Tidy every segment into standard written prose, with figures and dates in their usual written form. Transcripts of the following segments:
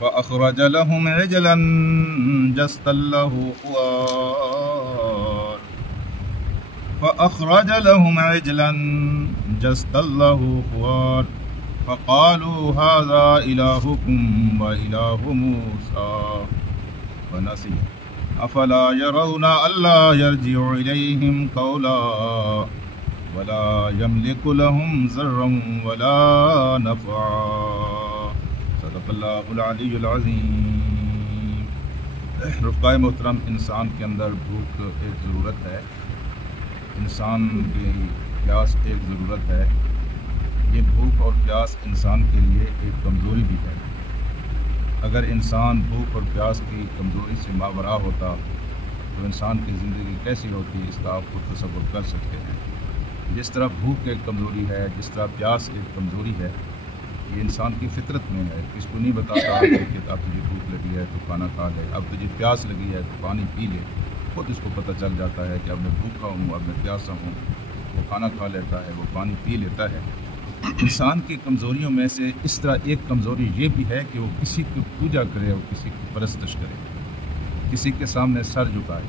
فأخرج لهم عجلا جسدا له خوار فأخرج لهم عجلا جسدا له خوار فقالوا هذا إلهكم وإله موسى فنسي أفلا يرون ألا يرجع إليهم قولا ولا يملك لهم ضرا ولا نفعا صدق اللہ العلی العظیم۔ رفقائے محترم، انسان کے اندر بھوک ایک ضرورت ہے، انسان کی پیاس ایک ضرورت ہے۔ یہ بھوک اور پیاس انسان کے لیے ایک کمزوری بھی ہے۔ اگر انسان بھوک اور پیاس کی کمزوری سے ماورا ہوتا تو انسان کی زندگی کیسی ہوتی، اس کا آپ خود تصور کر سکتے ہیں۔ جس طرح بھوک ایک کمزوری ہے، جس طرح پیاس ایک کمزوری ہے، یہ انسان کی فطرت میں ہے۔ کس کو نہیں بتاتا کہ اب تجھے بھوک لگی ہے تو کھانا کھا لے، اب تجھے پیاس لگی ہے تو پانی پی لے۔ خود اس کو پتہ چل جاتا ہے کہ اب میں بھوکا ہوں، اب میں پیاسا ہوں۔ وہ کھانا کھا لیتا ہے، وہ پانی پی لیتا ہے۔ انسان کی کمزوریوں میں سے اس طرح ایک کمزوری یہ بھی ہے کہ وہ کسی کی پوجا کرے اور کسی کی پرستش کرے، کسی کے سامنے سر جھکائے،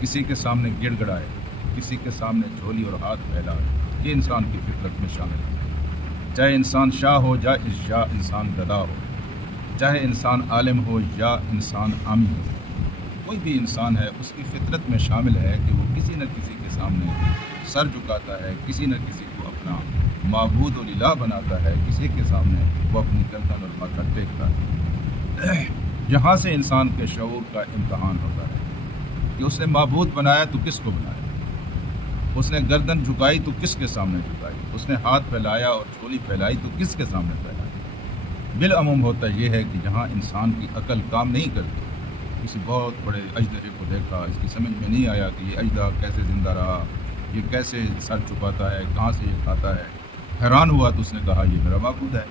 کسی کے سامنے گڑ گڑائے، کسی کے سامنے جھولی اور ہاتھ پھیلائے۔ یہ انسان کی فطرت میں شامل ہے۔ چاہے انسان شاہ ہو یا انسان گدا ہو، چاہے انسان عالم ہو یا انسان عامی ہو، کوئی بھی انسان ہے، اس کی فطرت میں شامل ہے کہ وہ کسی نہ کسی کے سامنے سر جھکاتا ہے، کسی نہ کسی کو اپنا معبود اور الہ بناتا ہے، کسی کے سامنے وہ اپنی گردن اور ماتھا ٹیکتا ہے۔ یہاں سے انسان کے شعور کا امتحان ہوتا ہے کہ اس نے معبود بنایا تو کس کو بنایا، اس نے گردن جھکائی تو کس کے سامنے جھکائی، اس نے ہاتھ پھیلایا اور جھولی پھیلائی تو کس کے سامنے پھیلائی۔ بالعموم ہوتا یہ ہے کہ جہاں انسان کی عقل کام نہیں کرتی، کسی بہت بڑے اژدہے کو دیکھا، اس کی سمجھ میں نہیں آیا کہ یہ اژدہا کیسے زندہ رہا، یہ کیسے سر چھپاتا ہے، کہاں سے یہ کھاتا ہے، حیران ہوا تو اس نے کہا یہ میرا معبود ہے۔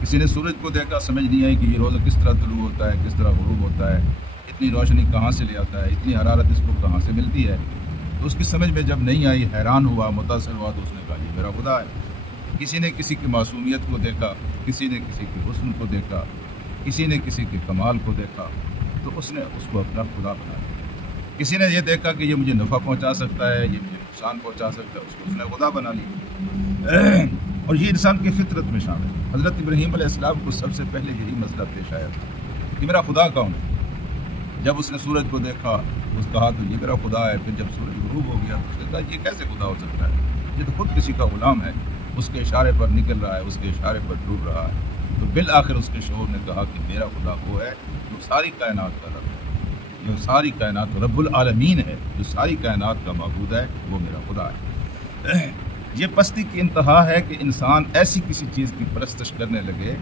کسی نے سورج کو دیکھا، سمجھ نہیں آئی کہ یہ روز کس طرح طلوع ہوتا ہے، کس طرح غروب ہوتا ہے، اتنی روشنی کہاں سے لے آتا ہے، اتنی حرارت اس کو کہاں سے ملتی ہے۔ تو اس کی سمجھ میں جب نہیں آئی، حیران ہوا، متاثر ہوا تو اس نے کہا یہ میرا خدا ہے۔ کسی نے کسی کی معصومیت کو دیکھا، کسی نے کسی کے حسن کو دیکھا، کسی نے کسی کے کمال کو دیکھا تو اس نے اس کو اپنا خدا بنا لیا۔ کسی نے یہ دیکھا کہ یہ مجھے نفع پہنچا سکتا ہے، یہ مجھے نقصان پہنچا سکتا ہے، اس کو اس نے خدا بنا لیا۔ اور یہ انسان کی فطرت میں شامل ہے۔ حضرت ابراہیم علیہ السلام کو سب سے پہلے یہی مسئلہ پیش آیا تھا کہ میرا خدا کون ہے۔ جب اس نے سورج کو دیکھا اس کہا تو یہ میرا خدا ہے۔ پھر جب سورج غروب ہو گیا تو اس نے کہا یہ کیسے خدا ہو سکتا ہے، یہ تو خود کسی کا غلام ہے، اس کے اشارے پر نکل رہا ہے، اس کے اشارے پر ڈوب رہا ہے۔ تو بالآخر اس کے شعور نے کہا کہ میرا خدا وہ ہے جو ساری کائنات کا رب ہے، جو ساری کائنات رب العالمین ہے، جو ساری کائنات کا معبود ہے، وہ میرا خدا ہے۔ یہ پستی کی انتہا ہے کہ انسان ایسی کسی چیز کی پرستش کرنے لگے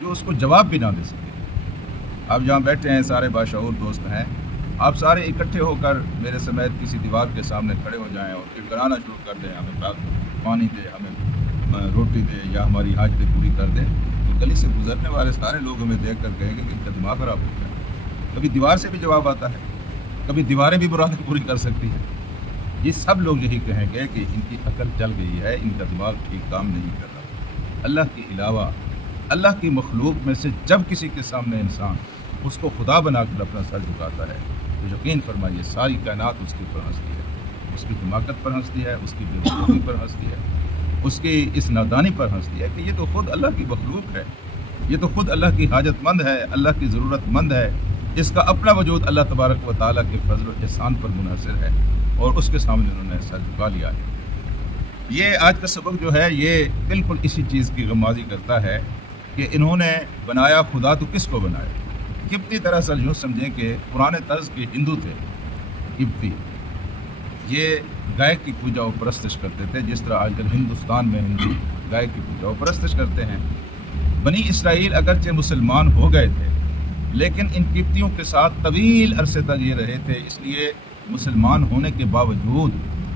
جو اس کو جواب بھی نہ دے سکے۔ آپ جہاں بیٹھے ہیں سارے باشعور دوست ہیں، آپ سارے اکٹھے ہو کر میرے سمیت کسی دیوار کے سامنے کھڑے ہو جائیں اور گڑگڑانا شروع کر دیں، ہمیں پانی دے، ہمیں روٹی دے یا ہماری حاجتیں پوری کر دیں، تو گلی سے گزرنے والے سارے لوگ ہمیں دیکھ کر کہیں گے کہ ان کا دماغ خراب ہو گیا ہے۔ کبھی دیوار سے بھی جواب آتا ہے، کبھی دیواریں بھی مرادیں پوری کر سکتی ہیں۔ یہ سب لوگ یہی کہیں گے کہ ان کی عقل چل گئی ہے، ان کا دماغ ٹھیک کام نہیں کر رہا۔ اللہ کے علاوہ اللہ کی مخلوق میں سے جب کسی کے سامنے انسان اس کو خدا بنا کر اپنا سر جھکاتا ہے تو یقین فرمائیے ساری کائنات اس کے اوپر ہنستی ہے، اس کی حماقت پر ہنستی ہے، اس کی بے وقوفی پر ہنستی ہے، اس کی اس نادانی پر ہنستی ہے کہ یہ تو خود اللہ کی مخلوق ہے، یہ تو خود اللہ کی حاجت مند ہے، اللہ کی ضرورت مند ہے، اس کا اپنا وجود اللہ تبارک و تعالیٰ کے فضل و احسان پر منحصر ہے اور اس کے سامنے انہوں نے سر جھکا لیا ہے۔ یہ آج کا سبق جو ہے یہ بالکل اسی چیز کی غمازی کرتا ہے کہ انہوں نے بنایا خدا تو کس کو بنایا۔ قبطی دراصل یوں سمجھیں کہ پرانے طرز کے ہندو تھے قبطی، یہ گائے کی پوجا و پرستش کرتے تھے، جس طرح آج کل ہندوستان میں ہندو گائے کی پوجا و پرستش کرتے ہیں۔ بنی اسرائیل اگرچہ مسلمان ہو گئے تھے لیکن ان قبطیوں کے ساتھ طویل عرصے تک یہ رہے تھے، اس لیے مسلمان ہونے کے باوجود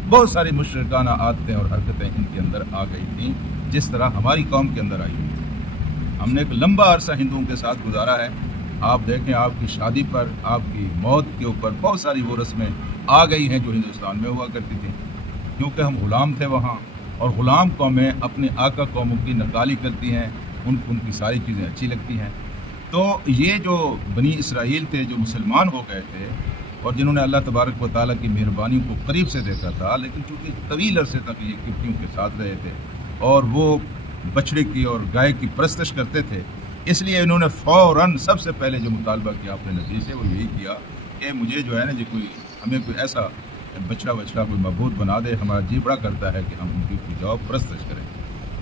بہت ساری مشرکانہ عادتیں اور حرکتیں ان کے اندر آ گئی تھیں، جس طرح ہماری قوم کے اندر آئی تھی۔ ہم نے ایک لمبا عرصہ ہندوؤں کے ساتھ گزارا ہے۔ آپ دیکھیں آپ کی شادی پر، آپ کی موت کے اوپر بہت ساری وہ رسمیں آ گئی ہیں جو ہندوستان میں ہوا کرتی تھیں، کیونکہ ہم غلام تھے وہاں، اور غلام قومیں اپنے آقا قوموں کی نقالی کرتی ہیں، ان کی ساری چیزیں اچھی لگتی ہیں۔ تو یہ جو بنی اسرائیل تھے جو مسلمان ہو گئے تھے اور جنہوں نے اللہ تبارک و تعالیٰ کی مہربانی کو قریب سے دیکھا تھا، لیکن چونکہ طویل عرصے تک یہ قبطیوں کے ساتھ رہے تھے اور وہ بچڑے کی اور گائے کی پرستش کرتے تھے، اس لیے انہوں نے فوراً سب سے پہلے جو مطالبہ کیا اپنے نبی سے وہ یہی کیا کہ مجھے جو ہے نا ہمیں کوئی ایسا بچڑا کوئی معبود بنا دے، ہمارا جی بڑا کرتا ہے کہ ہم ان کی پوجا اور پرستش کریں۔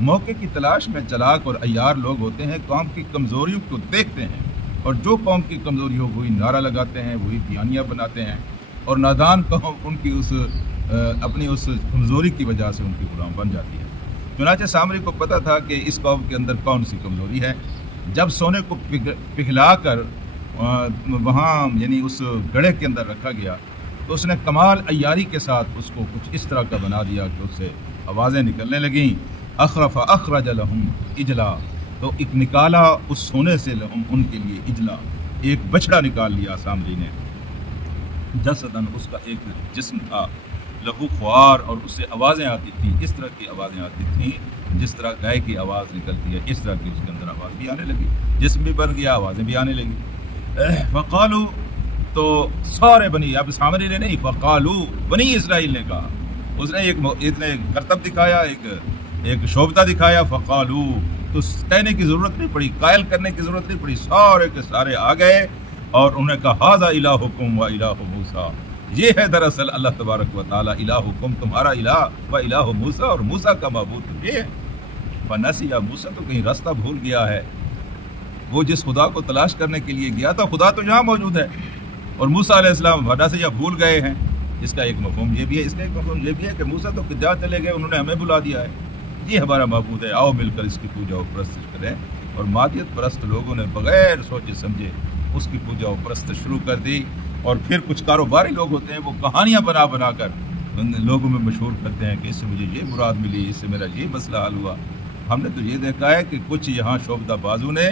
موقع کی تلاش میں چلاک اور عیار لوگ ہوتے ہیں، قوم کی کمزوریوں کو دیکھتے ہیں اور جو قوم کی کمزوری ہو وہی نعرہ لگاتے ہیں، وہی بیانیہ بناتے ہیں، اور نادان قوم ان کی اپنی اس کمزوری کی وجہ سے ان کی غلام بن جاتی ہے۔ چنانچہ سامری کو پتہ تھا کہ اس قوم کے اندر کون سی کمزوری ہے۔ جب سونے کو پگھلا کر وہاں یعنی اس گڑھے کے اندر رکھا گیا تو اس نے کمال عیاری کے ساتھ اس کو کچھ اس طرح کا بنا دیا کہ اس سے آوازیں نکلنے لگیں۔ اخرج لہم اجلا، تو ایک نکالا اس سونے سے لہم ان کے لیے اجلا، ایک بچڑا نکال لیا سامری نے، جسدن اس کا ایک جسم تھا، لہو خوار، اور اس سے آوازیں آتی تھیں، اس طرح کی آوازیں آتی تھیں جس طرح گائے کی آواز نکلتی ہے، اس طرح کی اس کے اندر آواز بھی آنے لگی، جسم بھی بن گیا، آوازیں بھی آنے لگی۔ فقالو، تو سارے اب سامری نے نہیں، فقالو بنی اسرائیل نے کہا، اس نے ایک کرتب دکھایا، ایک شوبدہ دکھایا، فقالو، تو کہنے کی ضرورت نہیں پڑی، قائل کرنے کی ضرورت نہیں پڑی، سارے کے سارے آ گئے اور انہوں نے کہا ھذا الہکم و الہ موسیٰ، یہ ہے دراصل اللہ تبارک و تعالی، الہکم تمہارا الہ، و الہ موسیٰ، اور موسیٰ کا معبود تو یہ ہے۔ فنسی، موسیٰ تو کہیں راستہ بھول گیا ہے، وہ جس خدا کو تلاش کرنے کے لیے گیا تھا خدا تو یہاں موجود ہے، اور موسیٰ علیہ السلام فنسی بھول گئے ہیں۔ اس کا ایک مفہوم یہ بھی ہے، اس کا ایک مفہوم یہ بھی ہے کہ موسیٰ تو جہاں چلے گئے انہوں نے ہمیں بلا دیا ہے، یہ ہمارا معبود ہے، آؤ مل کر اس کی پوجا و پرستش کریں۔ اور مادیت پرست لوگوں نے بغیر سوچے سمجھے اس کی پوجا و پرستش شروع کر دی، اور پھر کچھ کاروباری لوگ ہوتے ہیں وہ کہانیاں بنا کر لوگوں میں مشہور کرتے ہیں کہ اس سے مجھے یہ مراد ملی، اس سے میرا یہ مسئلہ حل ہوا۔ ہم نے تو یہ دیکھا ہے کہ کچھ یہاں شعبدہ بازو نے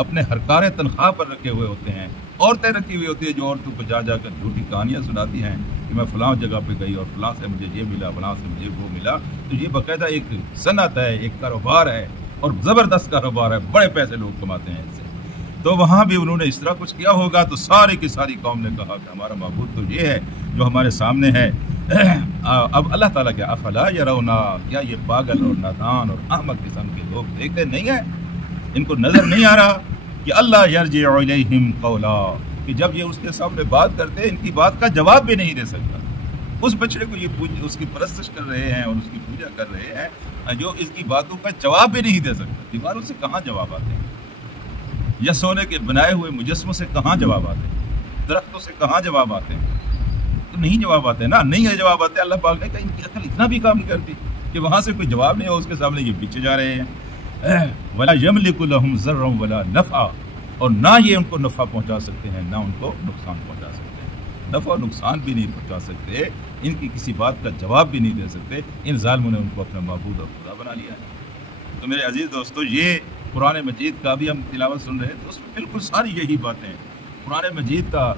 اپنے ہرکارے تنخواہ پر رکھے ہوئے ہوتے ہیں، عورتیں رکھی ہوئی ہوتی ہیں جو عورتوں کو جا کر جھوٹی کہانیاں سناتی ہیں کہ میں فلاں جگہ پہ گئی اور فلاں سے مجھے یہ ملا، فلاں سے مجھے وہ ملا۔ تو یہ باقاعدہ ایک صنعت ہے، ایک کاروبار ہے، اور زبردست کاروبار ہے، بڑے پیسے لوگ کماتے ہیں اس سے۔ تو وہاں بھی انہوں نے اس طرح کچھ کیا ہوگا، تو ساری کی ساری قوم نے کہا کہ ہمارا معبود تو یہ ہے جو ہمارے سامنے ہے۔ اب اللہ تعالیٰ کیا افلا یرون، کیا یہ پاگل اور نادان اور احمق قسم کے لوگ دیکھتے نہیں ہیں، ان کو نظر نہیں آ رہا کہ اللہ یرجع الیہم قولا، کہ جب یہ اس کے سامنے بات کرتے ان کی بات کا جواب بھی نہیں دے سکتا۔ اس بچڑے کو یہ اس کی پرستش کر رہے ہیں اور اس کی پوجا کر رہے ہیں جو اس کی باتوں کا جواب بھی نہیں دے سکتا۔ دیواروں سے کہاں جواب آتے ہیں، یا سونے کے بنائے ہوئے مجسموں سے کہاں جواب آتے ہیں، درختوں سے کہاں جواب آتے ہیں، تو نہیں جواب آتے نا، نہیں ہے جواب آتے۔ اللہ پاک نے کہا ان کی عقل اتنا بھی کام نہیں کرتی کہ وہاں سے کوئی جواب نہیں ہو، اس کے سامنے یہ پیچھے جا رہے ہیں۔ ولا یملک لهم ضرا ولا نفع، اور نہ یہ ان کو نفع پہنچا سکتے ہیں نہ ان کو نقصان پہنچا سکتے ہیں، نفع و نقصان بھی نہیں پہنچا سکتے، ان کی کسی بات کا جواب بھی نہیں دے سکتے۔ ان ظالموں نے ان کو اپنا معبود اور خدا بنا لیا ہے۔ تو میرے عزیز دوستو، یہ قرآن مجید کا بھی ہم تلاوت سن رہے ہیں تو اس میں بالکل ساری یہی باتیں ہیں۔ قرآن مجید کا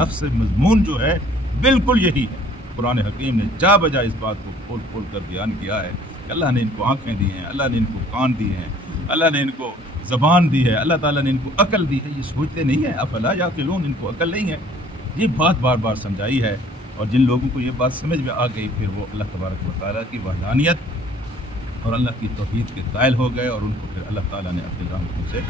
نفس مضمون جو ہے بالکل یہی ہے۔ قرآن حکیم نے جا بجا اس بات کو کھول کھول کر بیان کیا ہے کہ اللہ نے ان کو آنکھیں دی ہیں، اللہ نے ان کو کان دی ہیں، اللہ نے ان کو زبان دی ہے، اللہ تعالیٰ نے ان کو عقل دی ہے، یہ سوچتے نہیں ہیں، افلا یعقلون، ان کو عقل نہیں ہے۔ یہ بات بار بار سمجھائی ہے، اور جن لوگوں کو یہ بات سمجھ میں آ گئی پھر وہ اللہ تبارک و تعالیٰ کی وحدانیت اور اللہ کی توحید کے قائل ہو گئے، اور ان کو پھر اللہ تعالیٰ نے اپنے رحمتوں سے